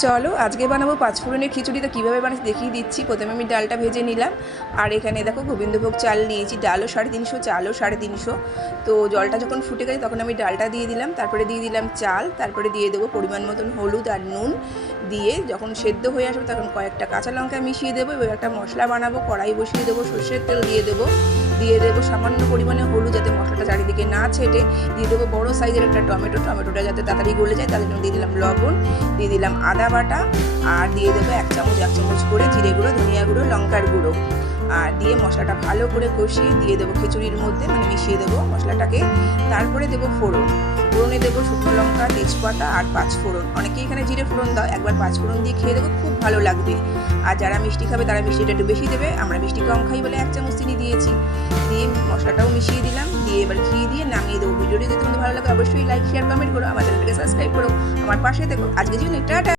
চলো আজকে বানাবো পাঁচফোড়নের খিচুড়ি। তো কীভাবে বানাচ্ছি দেখিয়ে দিচ্ছি। প্রথমে আমি ডালটা ভেজে নিলাম, আর এখানে দেখো গোবিন্দভোগ চাল নিয়েছি। ডালও 350, চালও 350। তো জলটা যখন ফুটে গেছে তখন আমি ডালটা দিয়ে দিলাম, তারপরে দিয়ে দিলাম চাল, তারপরে দিয়ে দেবো পরিমাণ মতন হলুদ আর নুন। দিয়ে যখন সেদ্ধ হয়ে আসবে তখন কয়েকটা কাঁচা লঙ্কা মিশিয়ে দেবো। এবার একটা মশলা বানাবো, কড়াই বসিয়ে দেবো, সর্ষের তেল দিয়ে দেবো সামান্য পরিমাণে হলুদ, যাতে মশলাটা চারিদিকে না ছেটে। দিয়ে দেবো বড়ো সাইজের একটা টমেটোটা যাতে তাড়াতাড়ি গলে যায়, তার জন্য দিয়ে দিলাম লবণ, দিয়ে দিলাম আদা বাটা, আর দিয়ে দেবো এক চামচ করে জিরে গুঁড়ো, ধনিয়া গুঁড়ো, লঙ্কার গুঁড়ো। আর দিয়ে মশলাটা ভালো করে কষিয়ে দিয়ে দেবো খিচুড়ির মধ্যে, মানে মিশিয়ে দেবো মশলাটাকে। তারপরে দেবো ফোড়নে দেবো শুকনো লঙ্কা, তেজপাতা আর পাঁচফোড়ন। অনেকে এখানে জিরে ফোড়ন দাও, একবার পাঁচফোড়ন দিয়ে খেয়ে দেবো, খুব ভালো লাগবে। আর যারা মিষ্টি খাবে তারা মিষ্টিটা একটু বেশি দেবে, আমরা মিষ্টি কম খাই বলে 1 চামচ চিনি দিয়েছি। দিয়ে মশলাটাও মিশিয়ে দিলাম, দিয়ে এবার ঘি দিয়ে নামিয়ে দেবো। ভিডিওটি যদি তোমাদের ভালো লাগে অবশ্যই লাইক, শেয়ার, কমেন্ট করো, আমাদের সাবস্ক্রাইব করো, আমার পাশে দেখো। আজকে জন্য টাটা।